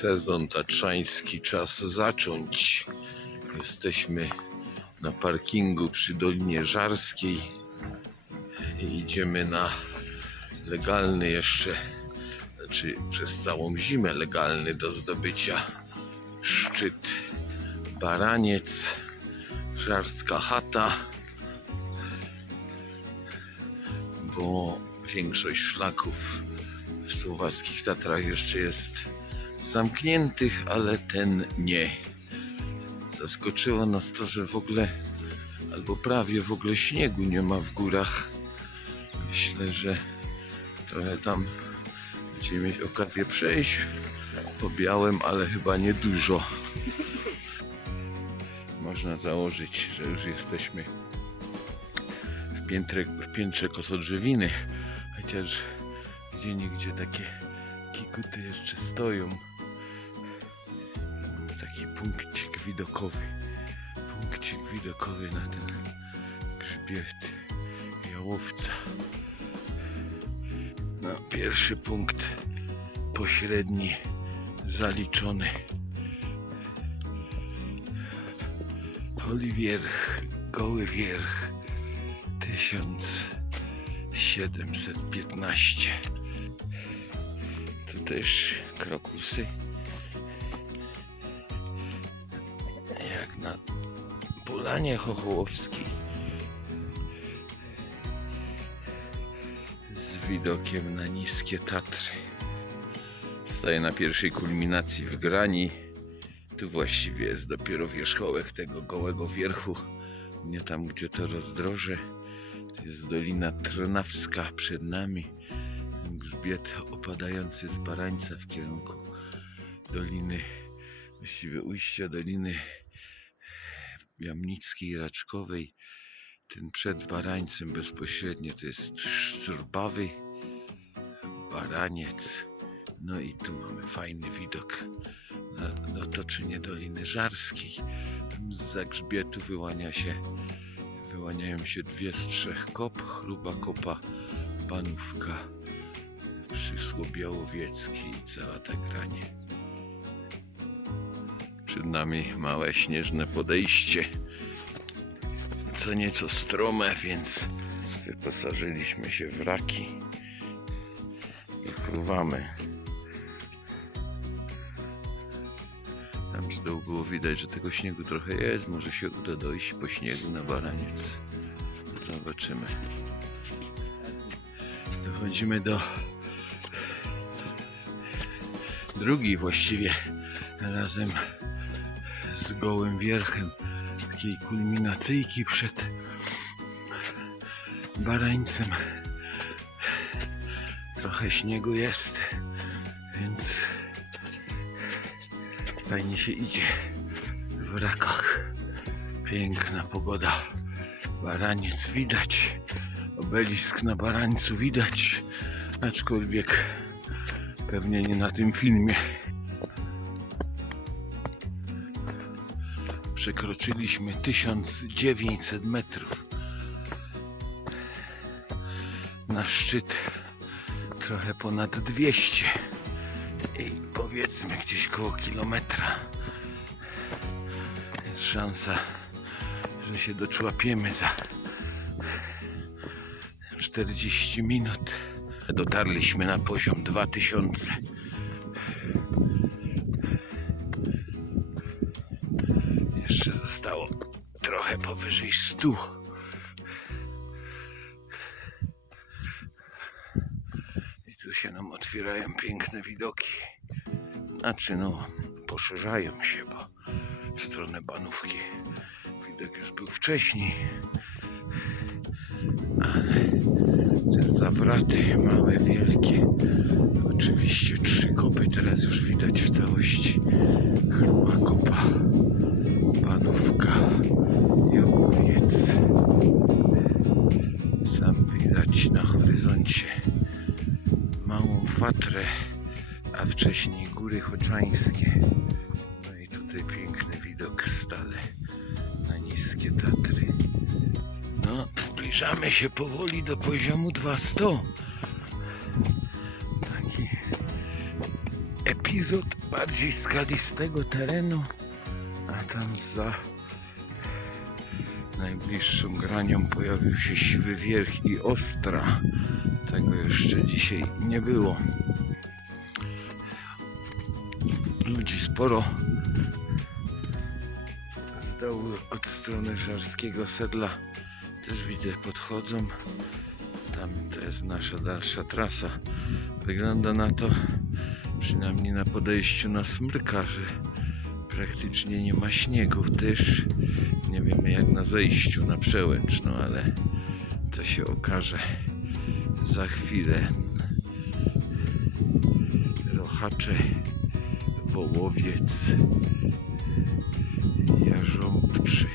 Sezon tatrzański, czas zacząć. Jesteśmy na parkingu przy Dolinie Żarskiej i idziemy na legalny jeszcze, znaczy przez całą zimę legalny do zdobycia szczyt Baraniec, Żarska Chata, bo większość szlaków w słowackich Tatrach jeszcze jest zamkniętych, ale ten nie. Zaskoczyło nas to, że w ogóle, albo prawie w ogóle śniegu nie ma w górach. Myślę, że trochę tam będziemy mieć okazję przejść po białym, ale chyba nie dużo. Można założyć, że już jesteśmy w piętrze, w piętrze kosodrzewiny, chociaż gdzie nigdzie takie kikuty jeszcze stoją. Punkcik widokowy. Punkcik widokowy na ten grzbiet jałowca. No, pierwszy punkt pośredni zaliczony. Oliwierch, goły wierch 1715. Tu też krokusy. Polanie Chochołowskiej. Z widokiem na niskie Tatry. Staję na pierwszej kulminacji w Grani. Tu właściwie jest dopiero wierzchołek tego gołego wierchu. Nie tam, gdzie to rozdroże. To jest Dolina Trnawska przed nami. Grzbiet opadający z Barańca w kierunku Doliny, właściwie ujścia Doliny Jamnickiej, Raczkowej. Ten przed Barańcem bezpośrednio to jest Szczurbawy, Baraniec. No i tu mamy fajny widok na, otoczenie Doliny Żarskiej. Tam z grzbietu wyłania się, wyłaniają się dwie z trzech kop, chluba kopa, banówka, przysło białowieckie i cała ta granie. Przed nami małe śnieżne podejście, co nieco strome, więc wyposażyliśmy się w raki i fruwamy. Tam z dołu było widać, że tego śniegu trochę jest. Może się uda dojść po śniegu na baraniec. Zobaczymy. Dochodzimy do drugiej właściwie razem z gołym wierchem takiej kulminacyjki przed barańcem. Trochę śniegu jest, więc Fajnie się idzie w rakach. Piękna pogoda. Baraniec widać. Obelisk na barańcu widać. Aczkolwiek pewnie nie na tym filmie. Przekroczyliśmy 1900 metrów. Na szczyt trochę ponad 200 i powiedzmy gdzieś koło kilometra jest szansa, że się doczłapiemy za 40 minut. Dotarliśmy na poziom 2000. trochę powyżej 100. I tu się nam otwierają piękne widoki. Znaczy no, poszerzają się, bo w stronę Banówki widok już był wcześniej. Ale te zawraty małe, wielkie. Oczywiście trzy kopy teraz już widać w całości. Chruba kopa, fatrę, a wcześniej góry choczańskie. No i tutaj piękny widok stale na niskie Tatry. No, zbliżamy się powoli do poziomu 200. Taki epizod bardziej skalistego terenu, a tam za najbliższą granią pojawił się siwy wierch i ostra. Tego jeszcze dzisiaj nie było. Ludzi sporo z dołu od strony żarskiego sedla też widzę podchodzą. Tam to jest nasza dalsza trasa. Wygląda na to, przynajmniej na podejściu na smrka, że praktycznie nie ma śniegu też. Nie wiemy jak na zejściu na przełęcz, no ale to się okaże za chwilę. Rochacze, wołowiec, jarząbczy,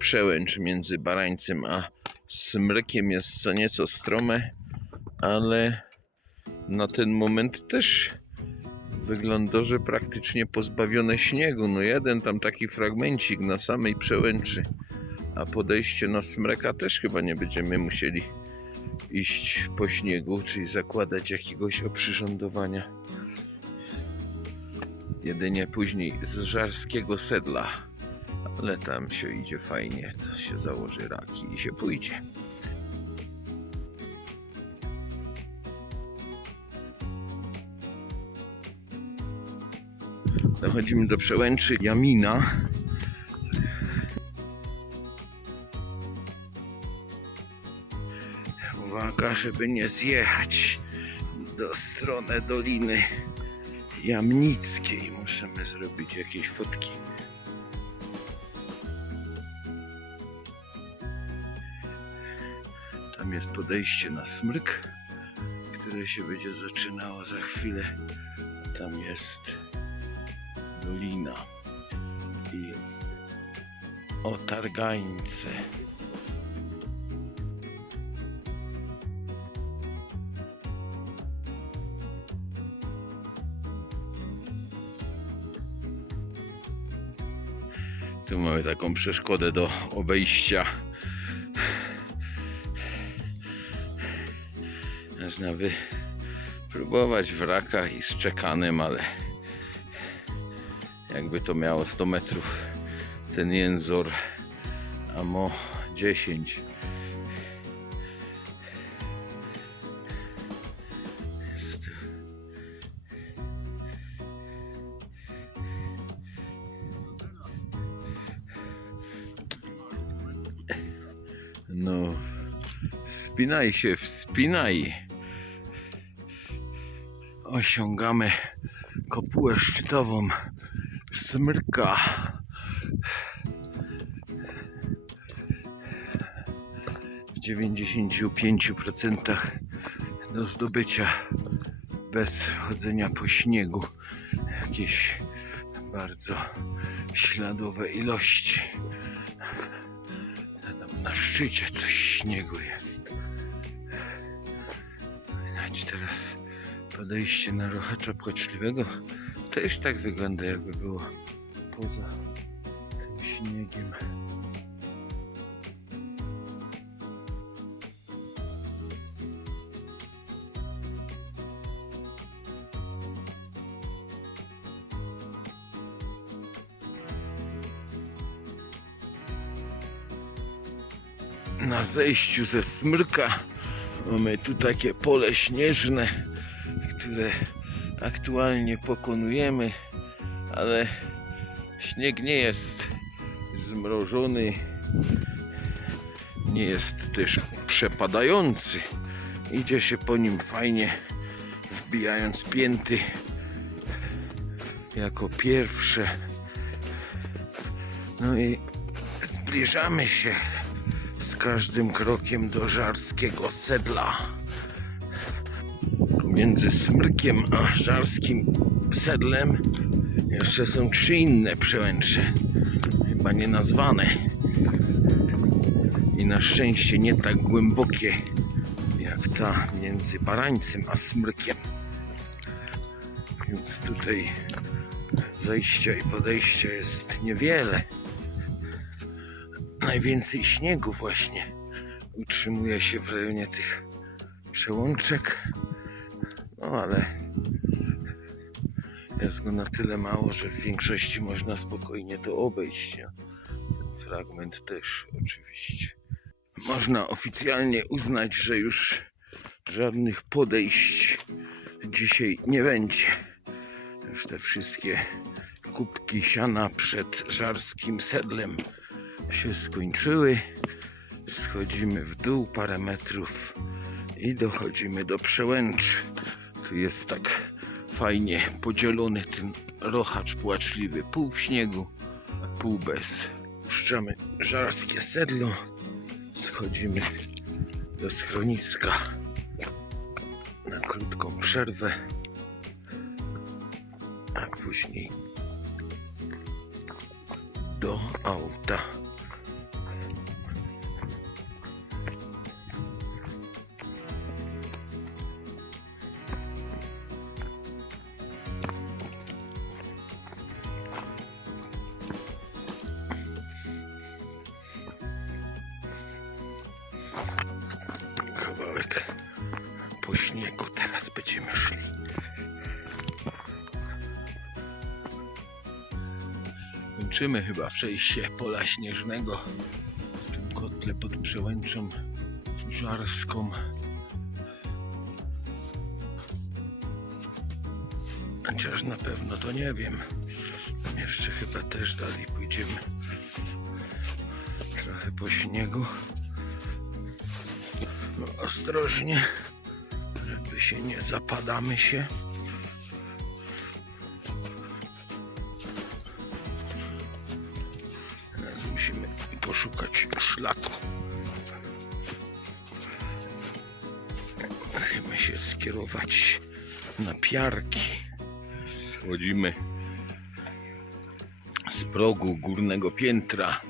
przełęcz między Barańcem a Smrykiem jest co nieco strome, ale na ten moment też wygląda, że praktycznie pozbawione śniegu. No jeden tam taki fragmencik na samej przełęczy, a podejście na Smreka też chyba nie będziemy musieli iść po śniegu, czyli zakładać jakiegoś oprzyrządowania. Jedynie później z żarskiego sedla, ale tam się idzie fajnie, to się założy raki i się pójdzie. Dochodzimy do przełęczy Jamina. Uwaga, żeby nie zjechać do strony Doliny Jamnickiej. Musimy zrobić jakieś fotki. Tam jest podejście na smryk, które się będzie zaczynało za chwilę. Tam jest Dolina i Otargańce. Tu mamy taką przeszkodę do obejścia. Można by próbować w rakach i z czekanem, ale jakby to miało 100 metrów ten jęzor, a mo 10. Jest. No, wspinaj się, wspinaj. Osiągamy kopułę szczytową smrka. W 95% do zdobycia bez chodzenia po śniegu. Jakieś bardzo śladowe ilości. Na szczycie coś śniegu jest. Widać teraz podejście na rochacza płaczliwego. Też tak wygląda, jakby było poza tym śniegiem. Na zejściu ze smrka mamy tu takie pole śnieżne, które aktualnie pokonujemy, ale śnieg nie jest zmrożony, nie jest też przepadający. Idzie się po nim fajnie, wbijając pięty jako pierwsze. No i zbliżamy się z każdym krokiem do żarskiego sedla między Smrkiem a Żarskim Sedlem jeszcze są trzy inne przełęcze, chyba nie nazwane. I na szczęście nie tak głębokie jak ta między Barańcem a Smrykiem. Więc tutaj zejścia i podejścia jest niewiele. Najwięcej śniegu właśnie utrzymuje się w rejonie tych przełączek. No ale jest go na tyle mało, że w większości można spokojnie to obejść. Ten fragment też oczywiście. Można oficjalnie uznać, że już żadnych podejść dzisiaj nie będzie. Już te wszystkie kubki siana przed żarskim sedlem się skończyły. Schodzimy w dół parę metrów i dochodzimy do przełęczy. Tu jest tak fajnie podzielony ten rochacz płaczliwy, pół w śniegu, pół bez. Puszczamy żarskie sedlo, schodzimy do schroniska na krótką przerwę, a później do auta. Kończymy chyba przejście pola śnieżnego w tym kotle pod przełęczą żarską. Chociaż na pewno to nie wiem. Jeszcze chyba też dalej pójdziemy. Trochę po śniegu. No, ostrożnie, żeby się nie zapadamy się. Skierować na piarki. Schodzimy z progu górnego piętra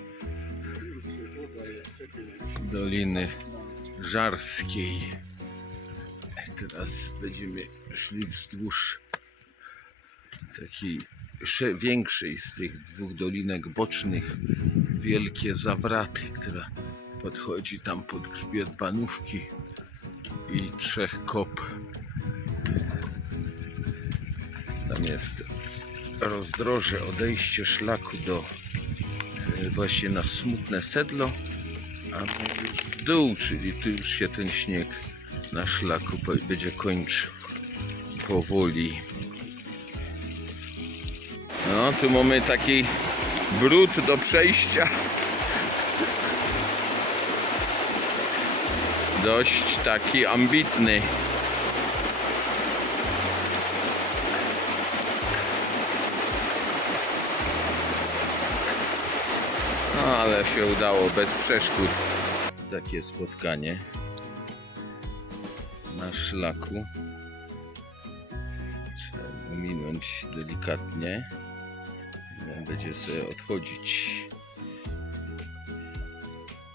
Doliny Żarskiej. Teraz będziemy szli wzdłuż takiej sze- większej z tych dwóch dolinek bocznych, wielkie zawraty, która podchodzi tam pod grzbiet Banówki i Trzech Kop. Tam jest rozdroże, odejście szlaku do e, właśnie na smutne sedlo, a my już w dół, czyli tu już się ten śnieg na szlaku będzie kończył powoli. No, tu mamy taki brud do przejścia. Dość taki ambitny. Ale się udało bez przeszkód. Takie spotkanie na szlaku. Trzeba ominąć delikatnie. Będzie sobie odchodzić.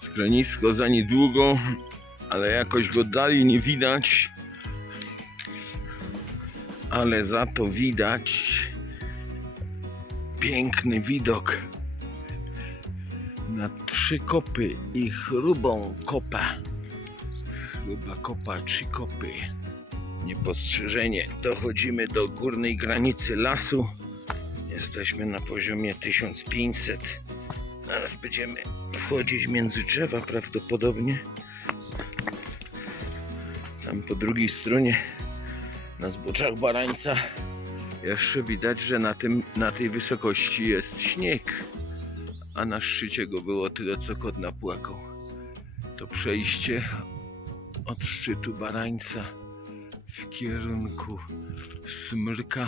Schronisko za niedługo, ale jakoś go dali nie widać. Ale za to widać piękny widok trzy kopy i chrubą kopę. Chruba kopa, trzy kopy. Niepostrzeżenie dochodzimy do górnej granicy lasu. Jesteśmy na poziomie 1500. Teraz będziemy wchodzić między drzewa prawdopodobnie. Tam po drugiej stronie na zboczach barańca jeszcze widać, że na, tym, na tej wysokości jest śnieg a na szczycie go było tyle, co kot napłakał. To przejście od szczytu Barańca w kierunku Smrka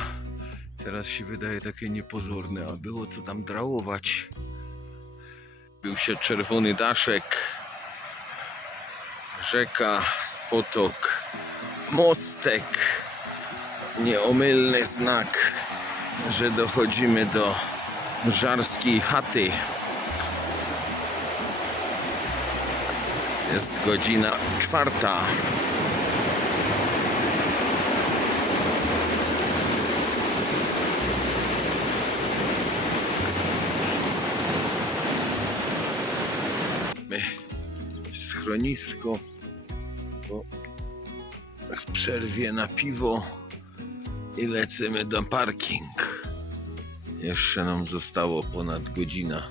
teraz się wydaje takie niepozorne, a było co tam drałować. Był się czerwony daszek, rzeka, potok, mostek, nieomylny znak, że dochodzimy do żarskiej chaty. Jest godzina czwarta. Schronisko po przerwie na piwo i lecimy do parking. Jeszcze nam zostało ponad godzina.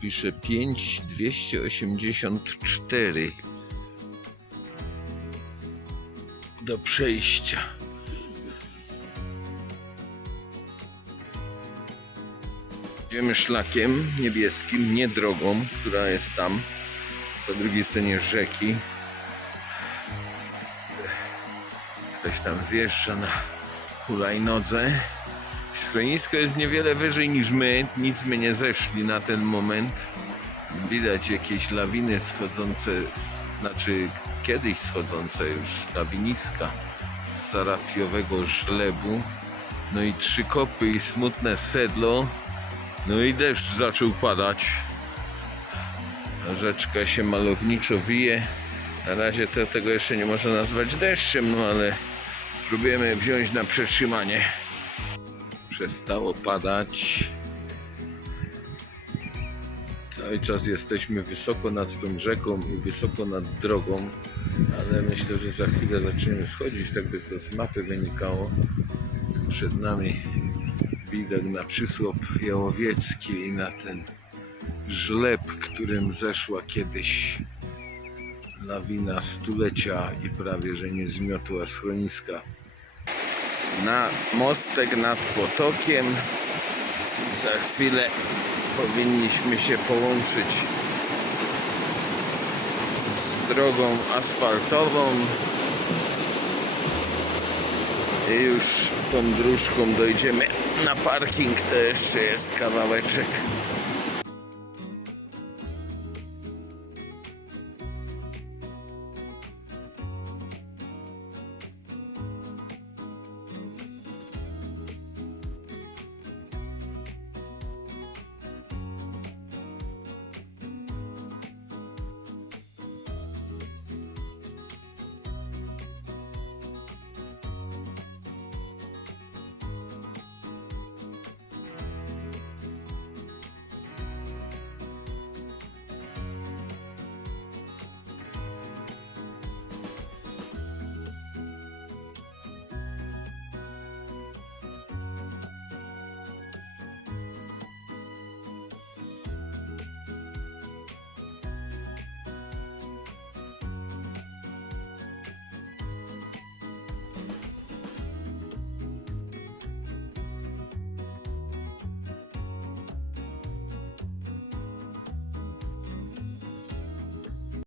Tu pisze 5284 do przejścia. Idziemy szlakiem niebieskim, nie drogą, która jest tam po drugiej stronie rzeki. Ktoś tam zjeżdża na hulajnodze. Schronisko jest niewiele wyżej niż my, nic my nie zeszli na ten moment. Widać jakieś lawiny schodzące, znaczy kiedyś schodzące już lawiniska z zarafiowego żlebu. No i trzy kopy i smutne sedlo. No i deszcz zaczął padać. Rzeczka się malowniczo wije. Na razie to, tego jeszcze nie można nazwać deszczem, no ale spróbujemy wziąć na przetrzymanie. Przestało padać. Cały czas jesteśmy wysoko nad tą rzeką i wysoko nad drogą, ale myślę, że za chwilę zaczniemy schodzić, tak by to z mapy wynikało. Przed nami widok na przysłop Jałowiecki i na ten żleb, którym zeszła kiedyś lawina stulecia i prawie że nie zmiotła schroniska. Na mostek nad potokiem. Za chwilę powinniśmy się połączyć z drogą asfaltową. I już tą dróżką dojdziemy na parking, to jeszcze jest kawałeczek.